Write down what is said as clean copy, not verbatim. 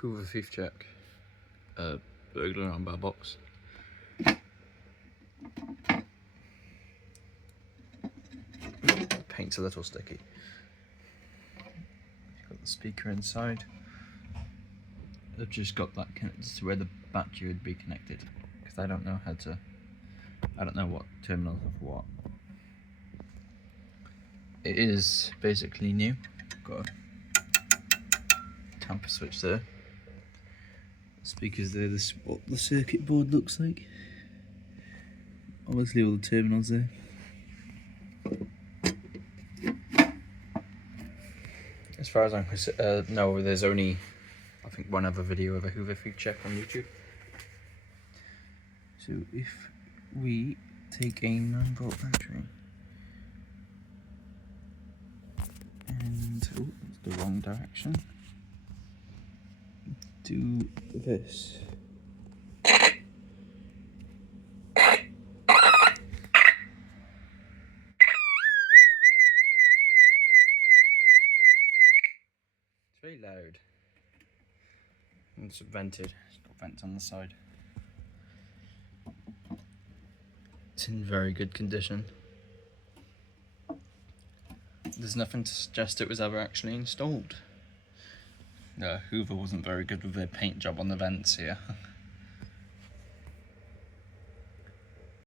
Hoover Thiefcheck, Burglar on Bellbox. Paint's a little sticky. You've got the speaker inside. I've just got that connected to where the battery would be connected, because I don't know what terminals are for what. It is basically new. Got a tamper switch there. Speakers there, this is what the circuit board looks like. Obviously all the terminals there. As far as I'm concerned, no, there's only, I think, one other video of a Hoover Thiefcheck on YouTube. So if we take a 9-volt battery and, oh, it's the wrong direction, do this. It's very loud. And it's vented. It's got vents on the side. It's in very good condition. There's nothing to suggest it was ever actually installed. Hoover wasn't very good with their paint job on the vents here.